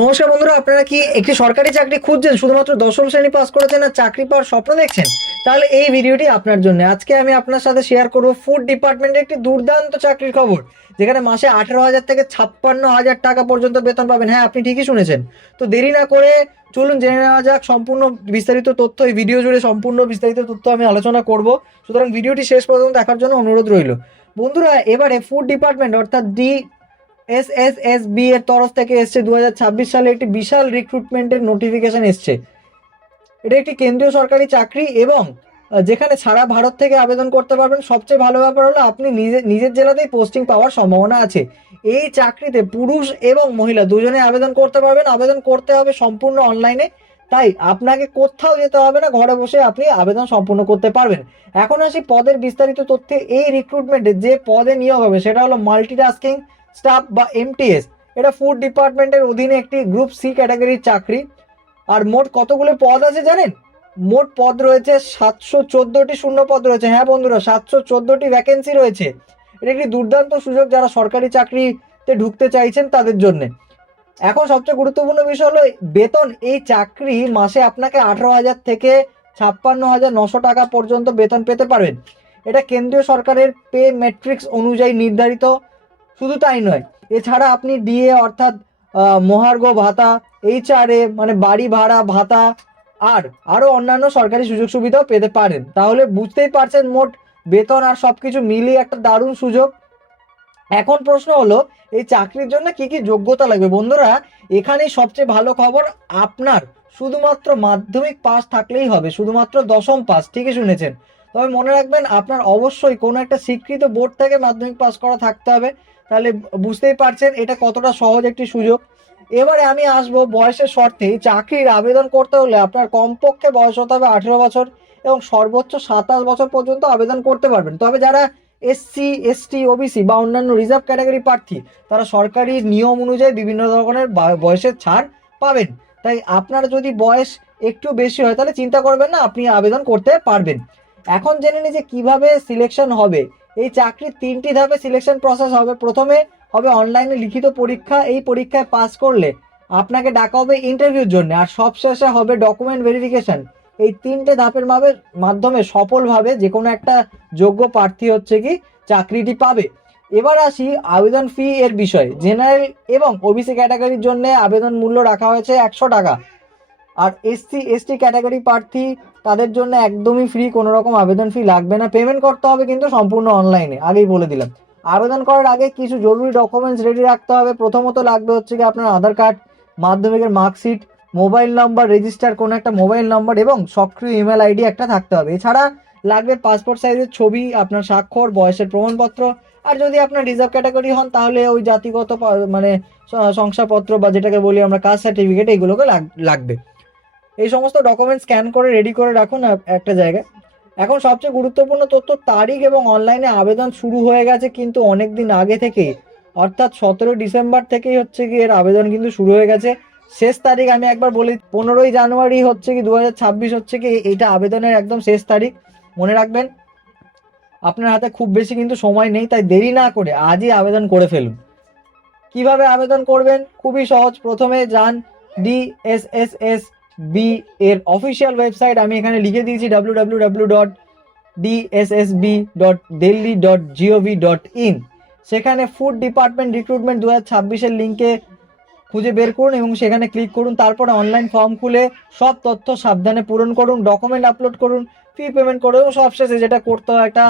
নমস্কার বন্ধুরা, আপনারা কি একটি সরকারি চাকরি খুঁজছেন, শুধুমাত্র দশম শ্রেণী পাস করেছেন আর চাকরি পাওয়ার স্বপ্ন দেখছেন? তাহলে এই ভিডিওটি আপনার জন্য। আজকে আমি আপনার সাথে শেয়ার করব ফুড ডিপার্টমেন্টের একটি দুর্দান্ত চাকরির খবর, যেখানে মাসে 18,000 থেকে 56,000 টাকা পর্যন্ত বেতন পাবেন। হ্যাঁ, আপনি ঠিকই শুনেছেন। তো দেরি না করে চলুন জেনে নেওয়া যাক সম্পূর্ণ বিস্তারিত তথ্য। এই ভিডিও জুড়ে সম্পূর্ণ বিস্তারিত তথ্য আমি আলোচনা করব, সুতরাং ভিডিওটি শেষ পর্যন্ত দেখার জন্য অনুরোধ রইল। বন্ধুরা, এবারে ফুড ডিপার্টমেন্ট অর্থাৎ এসএসএসবি এর তরফ থেকে এসছে 2026 সালে একটি বিশাল রিক্রুটমেন্টের নোটিফিকেশন এসছে। এটা একটি কেন্দ্রীয় সরকারি চাকরি এবং যেখানে সারা ভারত থেকে আবেদন করতে পারবেন। সবচেয়ে ভালো ব্যাপার হলো আপনি নিজের জেলাতেই পোস্টিং পাওয়ার সম্ভাবনা আছে। এই চাকরিতে পুরুষ এবং মহিলা দুজনে আবেদন করতে পারবেন। আবেদন করতে হবে সম্পূর্ণ অনলাইনে, তাই আপনাকে কোথাও যেতে হবে না, ঘরে বসে আপনি আবেদন সম্পূর্ণ করতে পারবেন। এখন আসি পদের বিস্তারিত তথ্যে। এই রিক্রুটমেন্টে যে পদে নিয়োগ হবে সেটা হলো মাল্টিটাস্কিং স্টাফ বা এমটিএস। এটা ফুড ডিপার্টমেন্টের অধীনে একটি গ্রুপ সি ক্যাটাগরির চাকরি। আর মোট কতগুলো পদ আছে জানেন? মোট পদ রয়েছে 714টি, শূন্য পদ রয়েছে। হ্যাঁ বন্ধুরা, 714টি ভ্যাকেন্সি রয়েছে। এটা একটি দুর্দান্ত সুযোগ যারা সরকারি চাকরিতে ঢুকতে চাইছেন তাদের জন্য। এখন সবচেয়ে গুরুত্বপূর্ণ বিষয় হলো বেতন। এই চাকরি মাসে আপনাকে 18,000 থেকে 56,900 টাকা পর্যন্ত বেতন পেতে পারবেন। এটা কেন্দ্রীয় সরকারের পে ম্যাট্রিক্স অনুযায়ী নির্ধারিত। শুধু তাই নয়, এছাড়া আপনি ডিএ অর্থাৎ মহার্ঘ ভাতা, এইচআরএ মানে বাড়ি ভাড়া ভাতা, আর আরও অন্যান্য সরকারি সুযোগ সুবিধাও পেতে পারেন। তাহলে বুঝতেই পারছেন, মোট বেতন আর সব কিছু মিলিয়ে একটা দারুণ সুযোগ। এখন প্রশ্ন হলো, এই চাকরির জন্য কি কি যোগ্যতা লাগবে? বন্ধুরা, এখানেই সবচেয়ে ভালো খবর। আপনার শুধুমাত্র মাধ্যমিক পাস থাকলেই হবে, শুধুমাত্র দশম পাস। ঠিকই শুনেছেন। তবে মনে রাখবেন, আপনার অবশ্যই কোনো একটা স্বীকৃত বোর্ড থেকে মাধ্যমিক পাস করা থাকতে হবে। তাহলে বুঝতেই পারছেন এটা কতটা সহজ একটি সুযোগ। এবারে আমি আসবো বয়সের শর্তে। চাকরির আবেদন করতে হলে আপনার কমপক্ষে বয়স হতে হবে 18 বছর এবং সর্বোচ্চ 27 বছর পর্যন্ত আবেদন করতে পারবেন। তবে যারা এসসি, এসটি, ওবিসি বা অন্যান্য রিজার্ভ ক্যাটাগরি প্রার্থী, তারা সরকারি নিয়ম অনুযায়ী বিভিন্ন ধরনের বয়সের ছাড় পাবেন। তাই আপনার যদি বয়স একটু বেশি হয় তাহলে চিন্তা করবেন না, আপনি আবেদন করতে পারবেন। এখন জেনে নিই যে কীভাবে সিলেকশন হবে। এই চাকরির 3টি ধাপে সিলেকশন প্রসেস হবে। প্রথমে হবে অনলাইনে লিখিত পরীক্ষা। এই পরীক্ষায় পাস করলে আপনাকে ডাকা হবে ইন্টারভিউর জন্য। আর সবশেষে হবে ডকুমেন্ট ভেরিফিকেশন। এই 3টে ধাপের মাধ্যমে সফলভাবে যে কোনো একটা যোগ্য প্রার্থী হচ্ছে কি চাকরিটি পাবে। এবার আসি আবেদন ফি এর বিষয়ে। জেনারেল এবং ওবিসি ক্যাটাগরির জন্য আবেদন মূল্য রাখা হয়েছে 100 টাকা। আর এসসি, এসটি ক্যাটাগরি প্রার্থী তাদের জন্য একদমই ফ্রি, কোনো রকম আবেদন ফি লাগবে না। পেমেন্ট করতে হবে কিন্তু সম্পূর্ণ অনলাইনে, আগেই বলে দিলাম। আবেদন করার আগে কিছু জরুরি ডকুমেন্টস রেডি রাখতে হবে। প্রথমত লাগবে হচ্ছে কি আপনার আধার কার্ড, মাধ্যমিকের মার্কশিট, মোবাইল নাম্বার, রেজিস্টার কোনো একটা মোবাইল নাম্বার এবং সক্রিয় ইমেল আইডি একটা থাকতে হবে। এছাড়া লাগবে পাসপোর্ট সাইজের ছবি, আপনার স্বাক্ষর, বয়সের প্রমাণপত্র। আর যদি আপনার রিজার্ভ ক্যাটাগরি হন তাহলে ওই জাতিগত মানে শংসাপত্র বা যেটাকে বলি আমরা কাস্ট সার্টিফিকেট, এইগুলোকে লাগবে। এই সমস্ত ডকুমেন্ট স্ক্যান করে রেডি করে রাখুন একটা জায়গায়। এখন সবচেয়ে গুরুত্বপূর্ণ তথ্য, তারিখ এবং অনলাইনে আবেদন শুরু হয়ে গেছে কিন্তু অনেক দিন আগে থেকেই, অর্থাৎ 17 ডিসেম্বর থেকেই হচ্ছে কি এর আবেদন কিন্তু শুরু হয়ে গেছে। শেষ তারিখ আমি একবার বলি, 15ই জানুয়ারি হচ্ছে কি 2026 হচ্ছে কি এইটা আবেদনের একদম শেষ তারিখ। মনে রাখবেন, আপনার হাতে খুব বেশি কিন্তু সময় নেই, তাই দেরি না করে আজই আবেদন করে ফেলুন। কিভাবে আবেদন করবেন? খুবই সহজ। প্রথমে যান ডিএসএসএসবি এর অফিসিয়াল ওয়েবসাইট, আমি এখানে লিখে দিয়েছি www.dssb.delhi.gov.in। সেখানে ফুড ডিপার্টমেন্ট রিক্রুটমেন্ট 2026 লিঙ্কে খুঁজে বের করুন এবং সেখানে ক্লিক করুন। তারপরে অনলাইন ফর্ম খুলে সব তথ্য সাবধানে পূরণ করুন, ডকুমেন্ট আপলোড করুন, ফি পেমেন্ট করুন এবং সবশেষে যেটা করতে হয়, একটা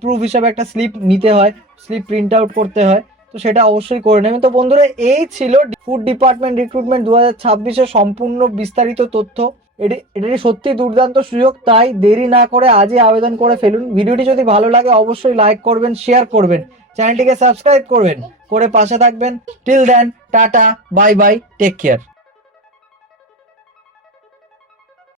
প্রুফ হিসাবে একটা স্লিপ নিতে হয়, স্লিপ প্রিন্ট আউট করতে হয়। তো সেটা অবশ্যই করে নেবেন। তো বন্ধুরা, এই ছিল ফুড ডিপার্টমেন্ট রিক্রুটমেন্ট 2026 সম্পূর্ণ বিস্তারিত তথ্য। এটি সত্যি দুর্দান্ত সুযোগ, তাই দেরি না করে আজই আবেদন করে ফেলুন। ভিডিওটি যদি ভালো লাগে অবশ্যই লাইক করবেন, শেয়ার করবেন, চ্যানেলটিকে সাবস্ক্রাইব করবেন, করে পাশে থাকবেন। Till then, tata, bye bye, take care.